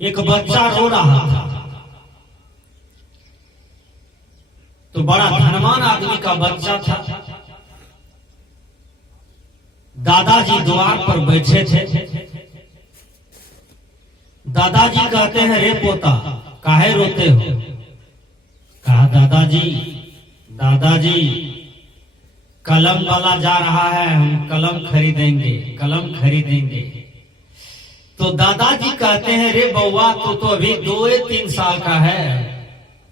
एक बच्चा रो रहा था, तो बड़ा धनवान आदमी का बच्चा था। दादाजी द्वार पर बैठे थे। दादाजी कहते हैं, रे पोता काहे रोते हो? कहा, दादाजी कलम वाला जा रहा है, हम कलम खरीदेंगे। तो दादाजी कहते हैं, रे बउआ तो अभी 2-3 साल का है,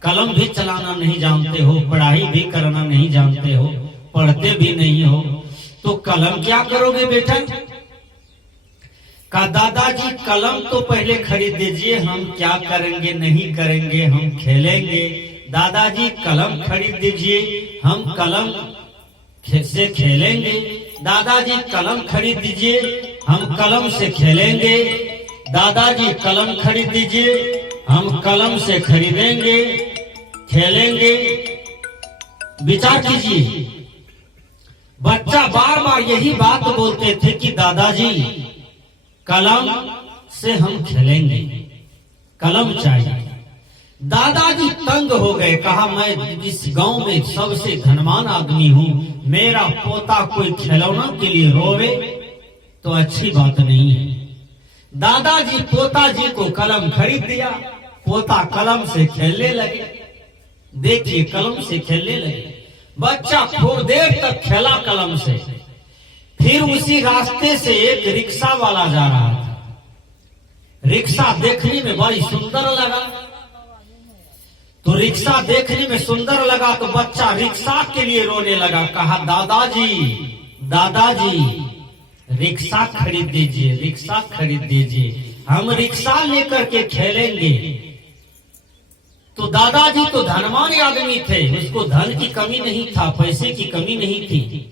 कलम भी चलाना नहीं जानते हो, पढ़ाई भी करना नहीं जानते हो, पढ़ते भी नहीं हो, तो कलम क्या करोगे बेटा? का दादाजी कलम तो पहले खरीद दीजिए, हम क्या करेंगे नहीं करेंगे, हम खेलेंगे। दादाजी कलम खरीद दीजिए, हम कलम से खेलेंगे। दादाजी कलम खरीद दीजिए, हम कलम से खेलेंगे। दादाजी कलम खरीद दीजिए, हम कलम से खरीदेंगे, खेलेंगे। विचार कीजिए, बच्चा बार बार यही बात बोलते थे कि दादाजी कलम से हम खेलेंगे, कलम चाहिए। दादाजी तंग हो गए, कहा मैं इस गांव में सबसे धनवान आदमी हूं, मेरा पोता कोई खिलौना के लिए रोवे तो अच्छी बात नहीं है। दादाजी पोताजी को कलम खरीद दिया, पोता कलम से खेलने लगे। देखिए, कलम से खेलने लगे, बच्चा खूब देर तक खेला कलम से। फिर उसी रास्ते से एक रिक्शा वाला जा रहा था। रिक्शा देखने में बड़ी सुंदर लगा, तो रिक्शा देखने में सुंदर लगा तो बच्चा रिक्शा के लिए रोने लगा। कहा, दादाजी रिक्शा खरीद दीजिए, हम रिक्शा लेकर के खेलेंगे। तो दादाजी तो धनवान आदमी थे, उसको धन की कमी नहीं था, पैसे की कमी नहीं थी,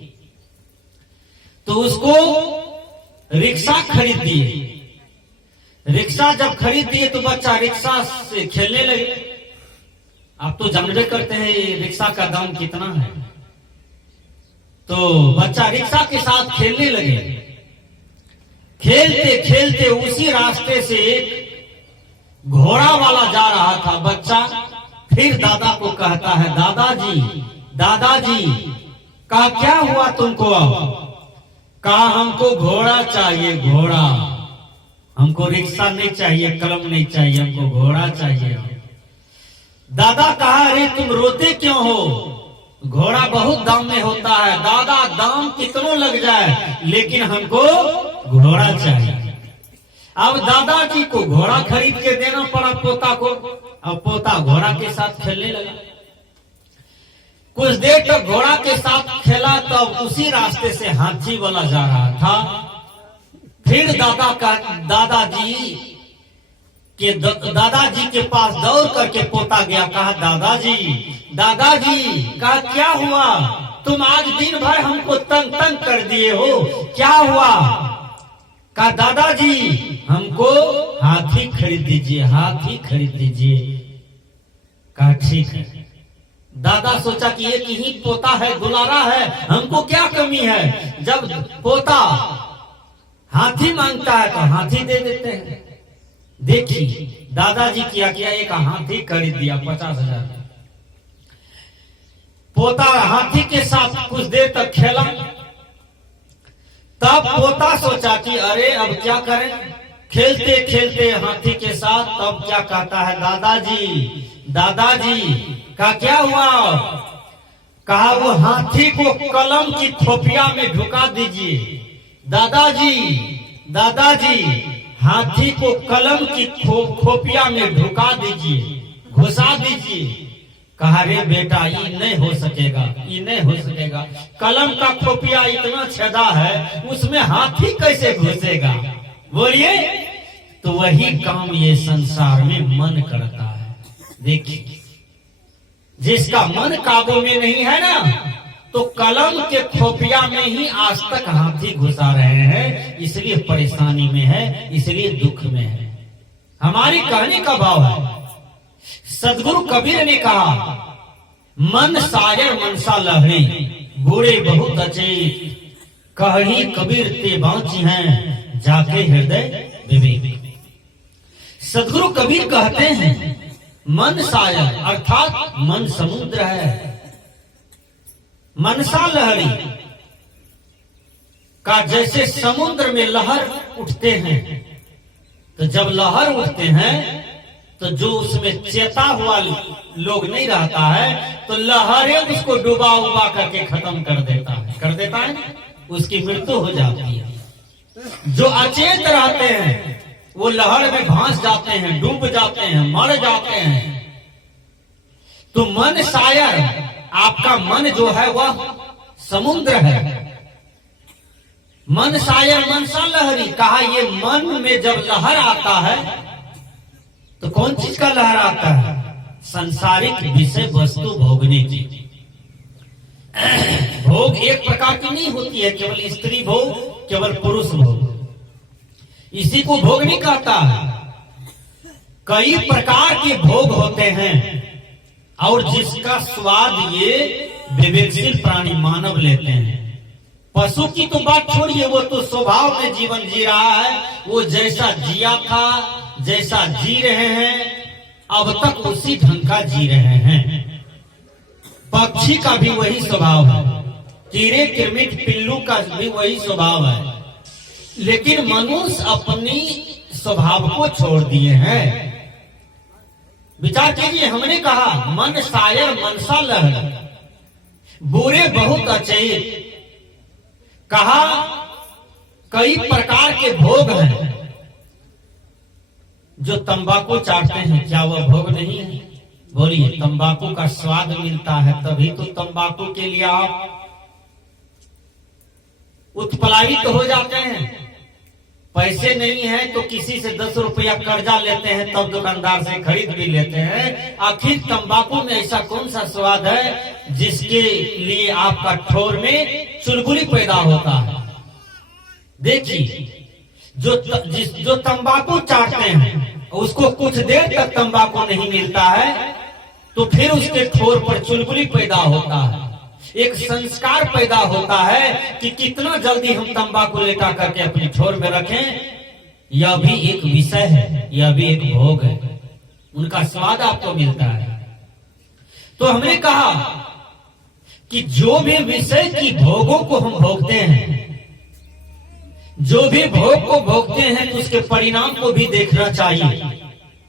तो उसको रिक्शा खरीद दिए। रिक्शा जब खरीद दिए तो बच्चा रिक्शा से खेलने लगे। आप तो जानबे करते हैं रिक्शा का दाम कितना है, तो बच्चा रिक्शा के साथ खेलने लगे। खेलते खेलते उसी रास्ते से एक घोड़ा वाला जा रहा था। बच्चा फिर दादा को कहता है, दादाजी कहा, क्या हुआ तुमको? अब कहा, हमको घोड़ा चाहिए, घोड़ा, हमको रिक्शा नहीं चाहिए, कलम नहीं चाहिए, हमको घोड़ा चाहिए। दादा कहा, अरे तुम रोते क्यों हो? घोड़ा बहुत दाम में होता है। दादा, दाम कितनों लग जाए, लेकिन हमको घोड़ा चाहिए। अब दादाजी को घोड़ा खरीद के देना पड़ा पोता को। अब पोता घोड़ा के साथ खेलने लगा। कुछ देर तक घोड़ा के साथ खेला, तब उसी रास्ते से हाथी वाला जा रहा था। फिर दादाजी के पास दौड़ करके पोता गया। कहा, दादाजी कहा, क्या हुआ? तुम आज दिन भर हमको तंग कर दिए हो, क्या हुआ? कहा, दादाजी हमको हाथी खरीद दीजिए। कहा, ठीक है। दादा सोचा कि एक ही पोता है, दुलारा है, हमको क्या कमी है। जब पोता हाथी मांगता है तो हाथी दे देते हैं। देखिए दादाजी किया, एक हाथी खरीद दिया 50,000। पोता हाथी के साथ कुछ देर तक खेला, तब पोता सोचा कि अरे अब क्या करें। खेलते खेलते हाथी के साथ तब क्या कहता है, दादाजी का क्या हुआ? कहा, वो हाथी को कलम की खोपिया में ढुका दीजिए। दादाजी हाथी को कलम की खोपिया में ढुका दीजिए, घुसा दीजिए। कहा, रे बेटा, ये नहीं हो सकेगा, कलम का खोपिया इतना छेदा है, उसमें हाथी कैसे घुसेगा? बोलिए। तो वही काम ये संसार में मन करता है। देखिए, जिसका मन काबू में नहीं है ना, तो कलम के खोपिया में ही आज तक हाथी घुसा रहे हैं, इसलिए परेशानी में है, इसलिए दुख में है। हमारी कहने का भाव है, सदगुरु कबीर ने कहा, मन सागर मनसा लहरी, बूढ़े बहुत अचेत, कही कबीर ते बाँची हैं, जाके हृदय विवेक। सदगुरु कबीर कहते हैं मन सायर अर्थात मन समुद्र है, मनसा लहरी का जैसे समुद्र में लहर उठते हैं, तो जब लहर उठते हैं तो जो उसमें चेता हुआ लोग नहीं रहता है तो लहरें उसको डुबा उबा करके खत्म कर देता है, उसकी मृत्यु हो जाती है। जो अचेत रहते हैं वो लहर में भांस जाते हैं, डूब जाते हैं, मर जाते हैं। तो मन शायर, आपका मन जो है वह समुद्र है। मन शायर मनसा लहरी, कहा ये मन में जब लहर आता है तो कौन चीज का लहर आता है? संसारिक विषय वस्तु भोगने की। भोग एक प्रकार की नहीं होती है, केवल स्त्री भोग, केवल पुरुष भोग, इसी को भोग नहीं कहता है। कई प्रकार के भोग होते हैं और जिसका स्वाद ये विवेकशील प्राणी मानव लेते हैं। पशु की तो बात छोड़िए, वो तो स्वभाव में जीवन जी रहा है, वो जैसा जिया था, जैसा जी रहे हैं, अब तक उसी ढंग का जी रहे हैं। पक्षी का भी वही स्वभाव है, कीड़े किरमिट पिल्लू का भी वही स्वभाव है, लेकिन मनुष्य अपनी स्वभाव को छोड़ दिए हैं। विचार कीजिए, हमने कहा मन शायर मनसा लहर, बुरे बहुत अचेत, कहा कई प्रकार के भोग हैं। जो तंबाकू चाटते हैं, क्या वह भोग नहीं है? बोलिए, तंबाकू का स्वाद मिलता है तभी तो तंबाकू के लिए आप उत्प्लावित हो जाते हैं। पैसे नहीं है तो किसी से 10 रुपया कर्जा लेते हैं, तब दुकानदार से खरीद भी लेते हैं। आखिर तंबाकू में ऐसा कौन सा स्वाद है जिसके लिए आपका ठोर में चुलबुली पैदा होता है? देखिए, जो तंबाकू चाटते हैं उसको कुछ देर तक तंबाकू नहीं मिलता है तो फिर उसके ठोर पर चुलबुली पैदा होता है, एक संस्कार पैदा होता है कि कितना जल्दी हम तंबाकू लेटा करके अपने ठोर में रखें। यह भी एक विषय है, यह भी एक भोग है, उनका स्वाद आपको मिलता है। तो हमने कहा कि जो भी विषय की भोगों को हम भोगते हैं, जो भी भोग को भोगते हैं तो उसके परिणाम को भी देखना चाहिए।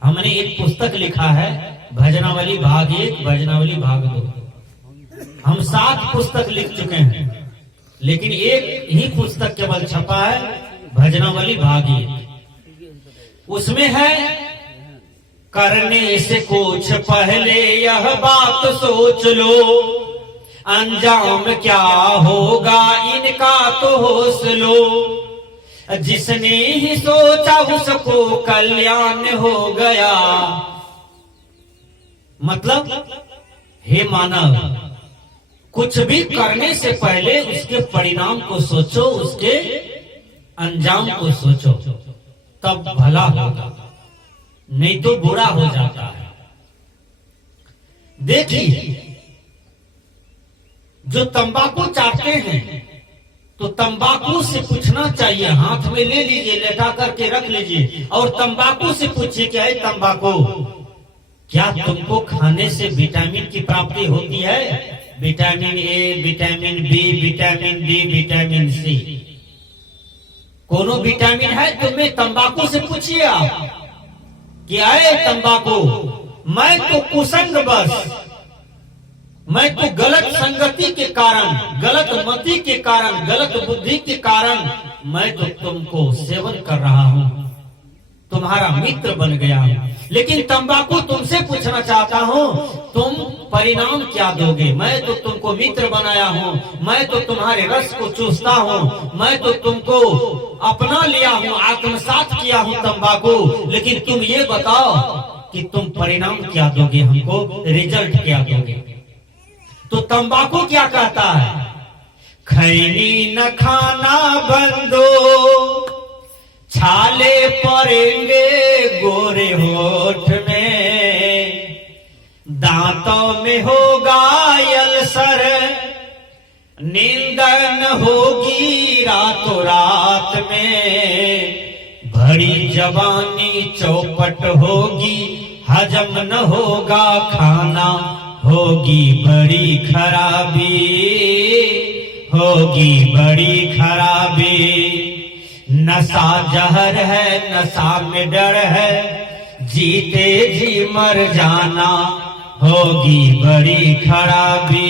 हमने एक पुस्तक लिखा है, भजनावली भाग 1, भजनावली भाग 2। हम 7 पुस्तक लिख चुके हैं, लेकिन एक ही पुस्तक केवल छपा है, भजनावली भाग 1। उसमें है, करने से कुछ पहले यह बात सोच लो, अंजाम क्या होगा इनका तो होश लो, जिसने ही सोचा उसको कल्याण हो गया। मतलब, हे मानव, कुछ भी करने से पहले उसके परिणाम को सोचो, उसके अंजाम को सोचो, तब भला होगा, नहीं तो बुरा हो जाता है। देखिए, जो तंबाकू चाटते हैं तो तंबाकू से पूछना चाहिए, हाथ में ले लीजिए, लेटा करके रख लीजिए और तंबाकू से पूछिए क्या है तंबाकू, क्या तुमको खाने से विटामिन की प्राप्ति होती है? Vitamin A, vitamin B, vitamin D, vitamin C, कोनो विटामिन है तुम्हें? तंबाकू से पूछिए आप, क्या है तंबाकू? मैं तो कुसंग बस, मैं तो गलत संगति के कारण, गलत मति के कारण, गलत बुद्धि के कारण मैं तो तुमको सेवन कर रहा हूं, तुम्हारा मित्र बन गया हूं। लेकिन तंबाकू तुमसे पूछना चाहता हूं, तुम परिणाम क्या दोगे? मैं तो तुमको मित्र बनाया हूं, मैं तो तुम्हारे रस को चूसता हूं, मैं तो तुमको अपना लिया हूं, आत्मसात किया हूं तंबाकू, लेकिन तुम ये बताओ कि तुम परिणाम क्या दोगे हमको, रिजल्ट क्या दोगे? तो तंबाकू क्या कहता है? खैनी न खाना बंदो, छाले पड़ेंगे गोरे होठ में, दांतों में होगा अल्सर, नींद न होगी रातों रात में, भरी जवानी चौपट होगी, हजम न होगा खाना, होगी बड़ी खराबी, होगी बड़ी खराबी। नशा जहर है, नशा में डर है, जीते जी मर जाना, होगी बड़ी खराबी,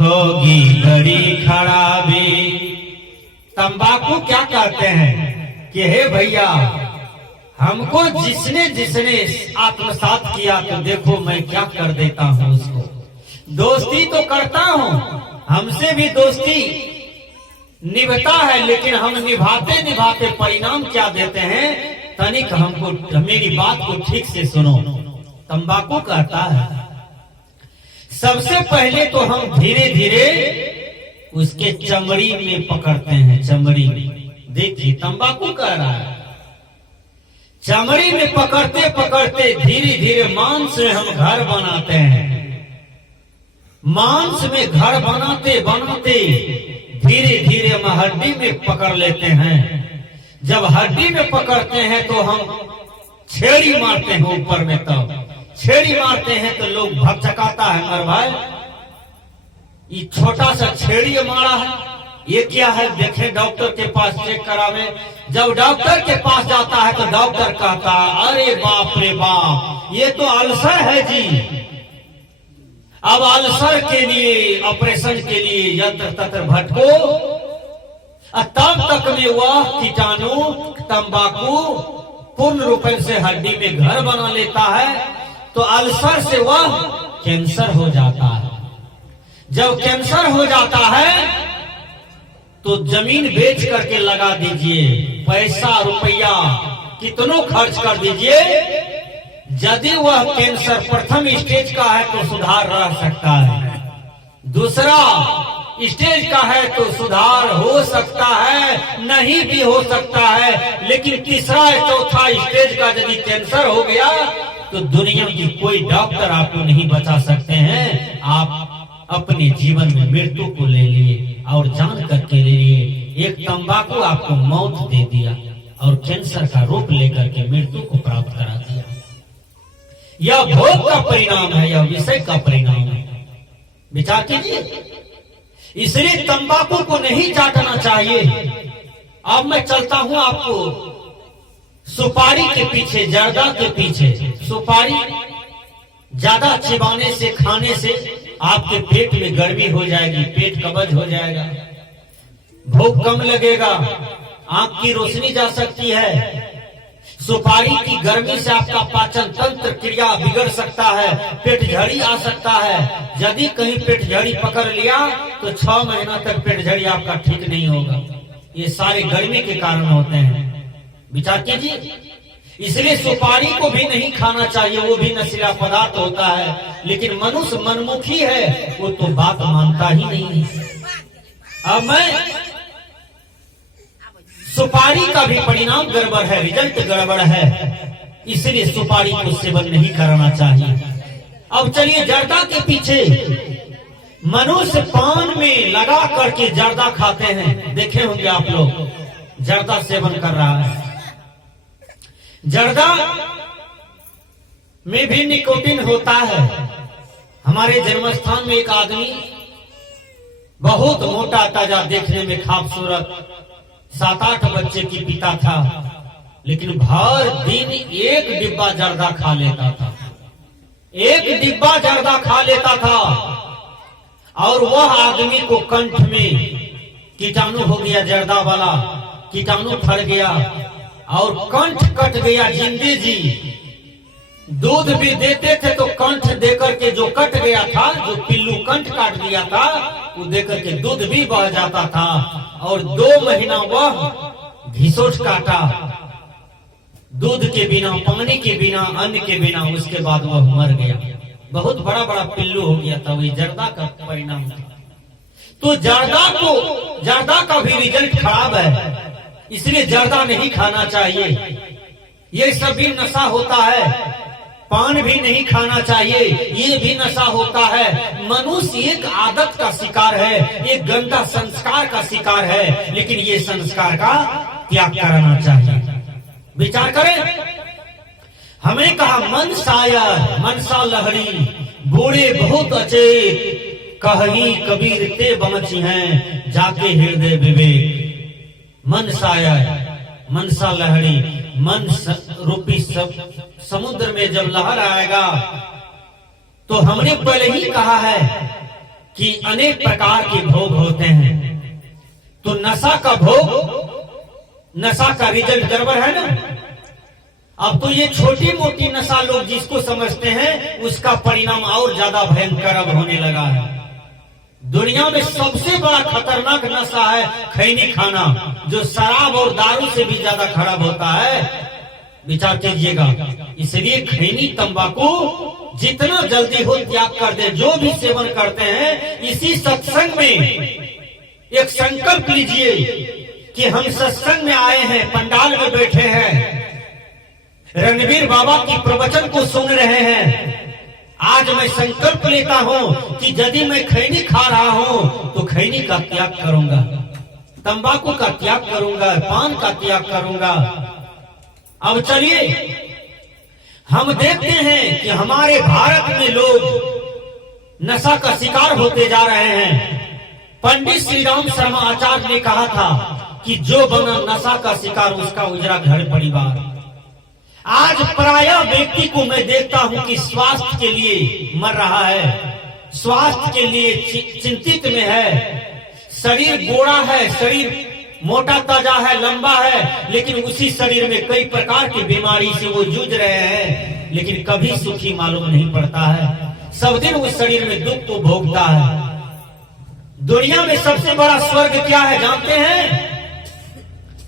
होगी बड़ी खराबी। तंबाकू क्या कहते हैं कि हे भैया, हमको जिसने जिसने आत्मसात किया तो देखो मैं क्या कर देता हूँ उसको। दोस्ती तो करता हूँ, हमसे भी दोस्ती निभता है, लेकिन हम निभाते निभाते परिणाम क्या देते हैं, तनिक हमको मेरी बात को ठीक से सुनो। तंबाकू कहता है सबसे पहले तो हम धीरे धीरे उसके चमड़ी में पकड़ते हैं, चमड़ी में। देखिए तंबाकू कह रहा है चमड़ी में पकड़ते पकड़ते धीरे धीरे मांस में हम घर बनाते हैं। मांस में घर बनाते बनाते धीरे धीरे हम हड्डी में पकड़ लेते हैं। जब हड्डी में पकड़ते हैं तो हम छेड़ी मारते हैं ऊपर में, तब छेड़ी मारते हैं तो लोग भकचकाता है, मर भाई ये छोटा सा छेड़ी मारा है, ये क्या है, देखे डॉक्टर के पास चेक करावे। जब डॉक्टर के पास जाता है तो डॉक्टर कहता है अरे बाप रे बाप, ये तो अल्सर है जी। अब अल्सर के लिए, ऑपरेशन के लिए यंत्र तंत्र भटको, तब तक में वह कीटाणु तंबाकू पूर्ण रूप से हड्डी में घर बना लेता है, तो अल्सर से वह कैंसर हो जाता है। जब कैंसर हो जाता है तो जमीन बेच करके लगा दीजिए, पैसा रुपया कितनों खर्च कर दीजिए, यदि वह कैंसर प्रथम स्टेज का है तो सुधार रह सकता है, दूसरा स्टेज का है तो सुधार हो सकता है, नहीं भी हो सकता है, लेकिन तीसरा चौथा स्टेज का यदि कैंसर हो गया तो दुनिया की कोई डॉक्टर आपको नहीं बचा सकते हैं। आप अपने जीवन में मृत्यु को ले लिए और जान करके ले लिए। एक तंबाकू आपको मौत दे दिया और कैंसर का रूप लेकर के मृत्यु को प्राप्त करा दिया। यह भोग का परिणाम है, यह विषय का परिणाम है, विचार कीजिए। इसलिए तंबाकू को नहीं चाटना चाहिए। अब मैं चलता हूं आपको सुपारी के पीछे, जर्दा के पीछे। सुपारी ज्यादा चिबाने से, खाने से आपके पेट में गर्मी हो जाएगी, पेट कब्ज हो जाएगा, भूख कम लगेगा, आंख की रोशनी जा सकती है। सुपारी की गर्मी से आपका पाचन तंत्र क्रिया बिगड़ सकता है, पेट झड़ी आ सकता है। यदि कहीं पेट झड़ी पकड़ लिया तो 6 महीना तक पेट झड़ी आपका ठीक नहीं होगा। ये सारे गर्मी के कारण होते हैं, विचार कीजिए। इसलिए सुपारी को भी नहीं खाना चाहिए, वो भी नशीला पदार्थ होता है, लेकिन मनुष्य मनमुखी है, वो तो बात मानता ही नहीं है। अब मैं सुपारी का भी परिणाम गड़बड़ है, रिजल्ट गड़बड़ है, इसलिए सुपारी को सेवन नहीं करना चाहिए। अब चलिए जर्दा के पीछे। मनुष्य पान में लगा करके जर्दा खाते हैं, देखे होंगे आप लोग, जर्दा सेवन कर रहा है। जर्दा में भी निकोटिन होता है। हमारे जन्मस्थान में एक आदमी बहुत मोटा ताजा, देखने में खूबसूरत, 7-8 बच्चे की पिता था, लेकिन भर दिन एक डिब्बा जर्दा खा लेता था, एक डिब्बा जर्दा खा लेता था। और वह आदमी को कंठ में कीटाणु हो गया, जर्दा वाला कीटाणु फड़ गया और कंठ कट गया, जिंदे जी। दूध भी देते थे तो कंठ देकर के जो कट गया था, जो पिल्लू कंठ काट दिया था, वो देकर के दूध भी बह जाता था। और 2 महीना वह घिसोट काटा, दूध के बिना, पानी के बिना, अन्न के बिना। उसके बाद वह मर गया, बहुत बड़ा बड़ा पिल्लू हो गया था। वही जर्दा का परिणाम था। तो जर्दा का भी रिजल्ट खराब है, इसलिए जर्दा नहीं खाना चाहिए। ये सब भी नशा होता है। पान भी नहीं खाना चाहिए, ये भी नशा होता है। मनुष्य एक आदत का शिकार है, एक गंदा संस्कार का शिकार है, लेकिन ये संस्कार का त्याग करना चाहिए। विचार करें। हमने कहा मन शायर मनसा लहरी, बूढ़े बहुत अचेत, कहीं कबीर ते बमची हैं, जाके हृदय विवेक। मन शायर मनसा लहरी, मन रूपी समुद्र में जब लहर आएगा, तो हमने पहले ही कहा है कि अनेक प्रकार के भोग होते हैं। तो नशा का भोग, नशा का रिजल्ट गड़बड़ है ना। अब तो ये छोटी मोटी नशा लोग जिसको समझते हैं, उसका परिणाम और ज्यादा भयंकर अब होने लगा है। दुनिया में सबसे बड़ा खतरनाक नशा है खैनी खाना, जो शराब और दारू से भी ज्यादा खराब होता है। विचार कीजिएगा। इसलिए खैनी तंबाकू जितना जल्दी हो त्याग कर दे। जो भी सेवन करते हैं, इसी सत्संग में एक संकल्प लीजिए कि हम सत्संग में आए हैं, पंडाल में बैठे हैं, रणबीर बाबा की प्रवचन को सुन रहे हैं। आज मैं संकल्प लेता हूं कि यदि मैं खैनी खा रहा हूं तो खैनी का त्याग करूंगा, तंबाकू का त्याग करूंगा, पान का त्याग करूंगा। अब चलिए हम देखते हैं कि हमारे भारत में लोग नशा का शिकार होते जा रहे हैं। पंडित श्री राम शर्मा आचार्य ने कहा था कि जो बना नशा का शिकार उसका उजरा घर परिवार। आज प्रायः व्यक्ति को मैं देखता हूं कि स्वास्थ्य के लिए मर रहा है, स्वास्थ्य के लिए चिंतित में है। शरीर गोरा है, शरीर मोटा ताजा है, लंबा है, लेकिन उसी शरीर में कई प्रकार की बीमारी से वो जूझ रहे हैं, लेकिन कभी सुखी मालूम नहीं पड़ता है। सब दिन उस शरीर में दुख तो भोगता है। दुनिया में सबसे बड़ा स्वर्ग क्या है जानते हैं?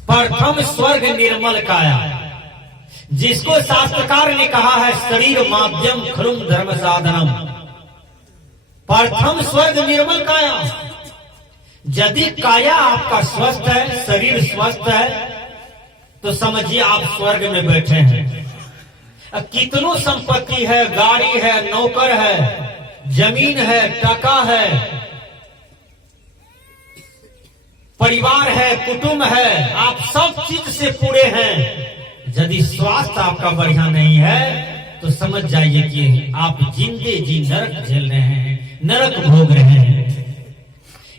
प्रथम स्वर्ग निर्मल काया, जिसको शास्त्रकार ने कहा है शरीर माध्यम खरुम धर्म साधनम। प्रथम स्वर्ग निर्मल काया। यदि काया आपका स्वस्थ है, शरीर स्वस्थ है, तो समझिए आप स्वर्ग में बैठे हैं। कितनों संपत्ति है, गाड़ी है, नौकर है, जमीन है, टका है, परिवार है, कुटुंब है, आप सब चीज से पूरे हैं। यदि स्वास्थ्य आपका बढ़िया नहीं है तो समझ जाइए कि आप जिंदे जी नरक झेल रहे हैं, नरक भोग रहे हैं।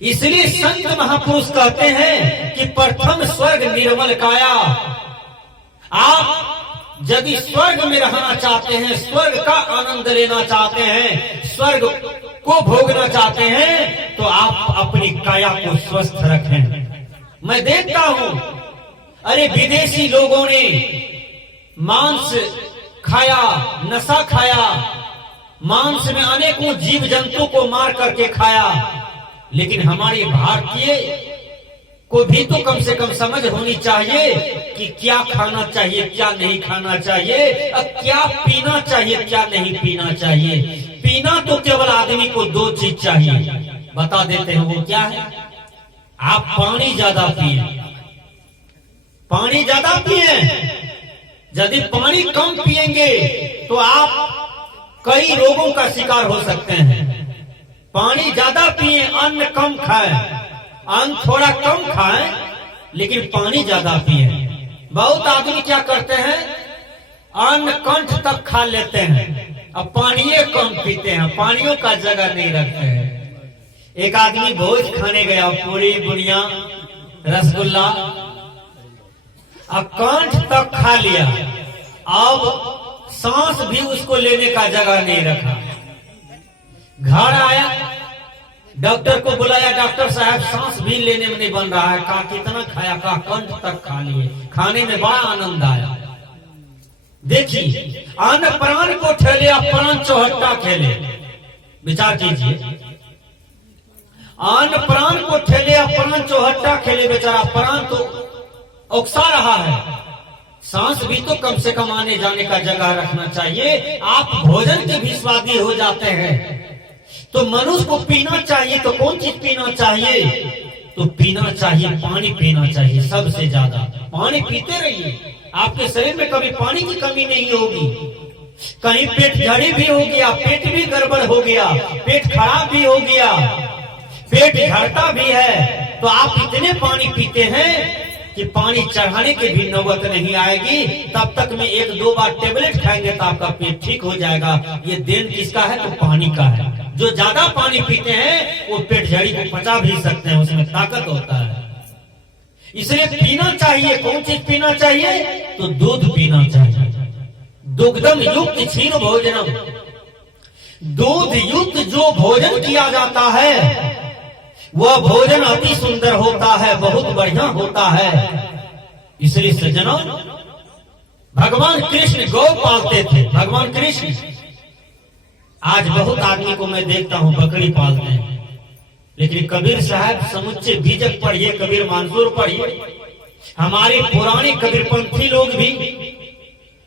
इसलिए संत महापुरुष कहते हैं कि प्रथम स्वर्ग निर्मल काया। आप यदि स्वर्ग में रहना चाहते हैं, स्वर्ग का आनंद लेना चाहते हैं, स्वर्ग को भोगना चाहते हैं, तो आप अपनी काया को स्वस्थ रखें। मैं देखता हूं, अरे विदेशी लोगों ने मांस खाया, नशा खाया, मांस में अनेकों जीव जंतु को मार करके खाया, लेकिन हमारे भारतीय को भी तो कम से कम समझ होनी चाहिए कि क्या खाना चाहिए, क्या नहीं खाना चाहिए, क्या पीना चाहिए, क्या नहीं पीना चाहिए। पीना तो केवल आदमी को दो चीज चाहिए, बता देते हैं वो क्या है। आप पानी ज्यादा पिए, पानी ज्यादा पिए। यदि पानी कम पिएंगे तो आप कई रोगों का शिकार हो सकते हैं। पानी ज्यादा पिए, अन्न कम खाएं, अन्न थोड़ा कम खाएं, लेकिन पानी ज्यादा पिए। बहुत आदमी क्या करते हैं, अन्न कंठ तक खा लेते हैं, अब पानी कम पीते हैं, पानियों का जगह नहीं रखते हैं। एक आदमी भोज खाने गया, पूरी बुनिया रसगुल्ला, अब कंठ तक खा लिया, अब सांस भी उसको लेने का जगह नहीं रखा। घर आया, डॉक्टर को बुलाया, डॉक्टर साहब सांस भी लेने में नहीं बन रहा है। कहा कितना खाया? कहा कंठ तक खा लिए। खाने में बड़ा आनंद आया। देखिए, अन्न प्राण को ठेले, प्राण चौहट्टा खेले। विचार कीजिए, अन्न प्राण को ठेले, प्राण चौहट्टा खेले। बेचारा प्राण तो उकसा रहा है, सांस भी तो कम से कम आने जाने का जगह रखना चाहिए। आप भोजन के भी स्वादी हो जाते हैं, तो मनुष्य को पीना चाहिए। तो कौन चीज पीना चाहिए? तो पीना चाहिए, पानी पीना चाहिए। सबसे ज्यादा पानी पीते रहिए, आपके शरीर में कभी पानी की कमी नहीं होगी। कहीं पेट झड़ी भी हो गया, पेट भी गड़बड़ हो गया, पेट खराब भी हो गया, पेट झड़ता भी है, तो आप इतने पानी पीते हैं कि पानी चढ़ाने की भी नौबत नहीं आएगी, तब तक में 1-2 बार टेबलेट खाएंगे तो आपका पेट ठीक हो जाएगा। ये देन किसका है? तो पानी का है। जो ज्यादा पानी पीते हैं वो पेट झड़ी को पचा भी सकते हैं, उसमें ताकत होता है। इसलिए पीना चाहिए। कौन चीज पीना चाहिए? तो दूध पीना चाहिए। दुग्धम युक्त क्षीर भोजनम, दूध युक्त जो भोजन किया जाता है वह भोजन अति सुंदर होता है, बहुत बढ़िया होता है। इसलिए सज्जनों, भगवान कृष्ण गौ पालते थे। भगवान कृष्ण, आज बहुत आदमी को मैं देखता हूं बकरी पालते हैं, लेकिन कबीर साहब समुच्चे बीजक पढ़िए, कबीर मंसूर पढ़िए, हमारे पुराने कबीरपंथी लोग भी,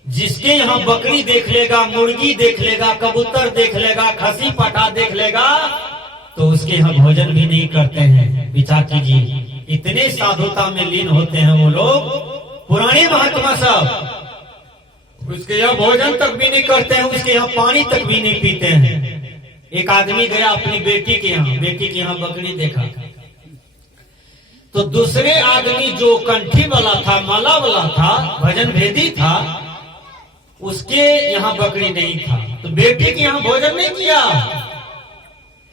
जिसके यहाँ बकरी देख लेगा, मुर्गी देख लेगा, कबूतर देख लेगा, खसी पटा देख लेगा, तो उसके यहाँ भोजन भी नहीं करते हैं। विचार कीजिए, इतने साधुता में लीन होते हैं वो लोग, पुराने महात्मा सब। उसके यहाँ भोजन तक भी नहीं करते हैं, उसके यहाँ पानी तक भी नहीं पीते हैं। एक आदमी गया अपनी बेटी के यहाँ बकरी देखा, तो दूसरे आदमी जो कंठी वाला था, माला वाला था, भजन भेदी था, उसके यहाँ बकरी नहीं था। तो बेटी के यहाँ भोजन नहीं किया,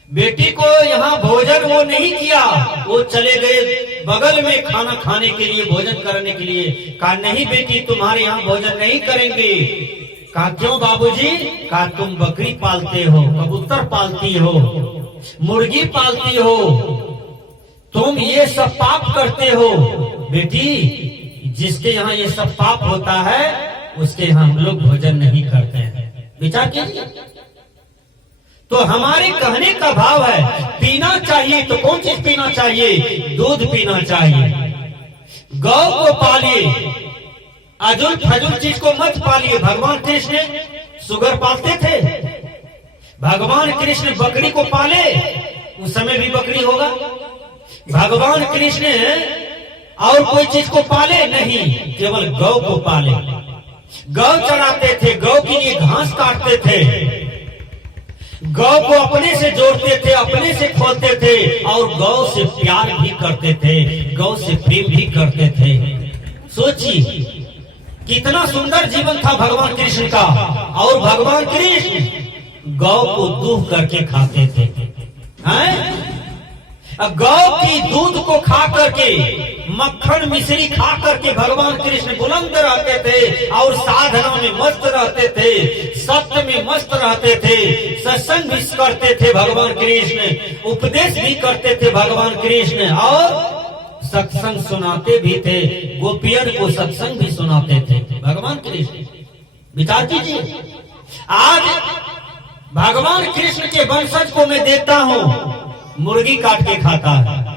बेटी को यहाँ भोजन वो नहीं किया। वो चले गए बगल में खाना खाने के लिए, भोजन करने के लिए। कहा नहीं बेटी, तुम्हारे यहाँ भोजन नहीं करेंगे। कहा क्यों बाबूजी? कहा तुम बकरी पालते हो, कबूतर पालती हो, मुर्गी पालती हो, तुम ये सब पाप करते हो। बेटी, जिसके यहाँ ये सब पाप होता है उसके यहाँ हम लोग भोजन नहीं करते हैं। विचार कीजिए। तो हमारे कहने का भाव है, पीना चाहिए तो कौन चीज पीना चाहिए? दूध पीना चाहिए। गौ को पालिए, अजुल फजुल चीज को मत पालिए। भगवान कृष्ण सुगर पालते थे, भगवान कृष्ण बकरी को पाले, उस समय भी बकरी होगा। भगवान कृष्ण और कोई चीज को पाले नहीं, केवल गौ को पाले। गौ चराते थे, गौ के लिए घास काटते थे, गौ को अपने से जोड़ते थे, अपने से खोलते थे, और गौ से प्यार भी करते थे, गौ से प्रेम भी करते थे। सोचिए कितना सुंदर जीवन था भगवान कृष्ण का। और भगवान कृष्ण गौ को दूध करके खाते थे। हैं? अब गौ की दूध को खा करके, मक्खन मिश्री खा करके भगवान कृष्ण बुलंद रहते थे, और साधना में मस्त रहते थे, सत्य में मस्त रहते थे, सत्संग भी करते थे भगवान कृष्ण, उपदेश भी करते थे भगवान कृष्ण, और सत्संग सुनाते भी थे। गोपियन को सत्संग भी सुनाते थे भगवान कृष्ण। विचार कीजिए, आज भगवान कृष्ण के वंशज को मैं देखता हूँ मुर्गी काट के खाता है।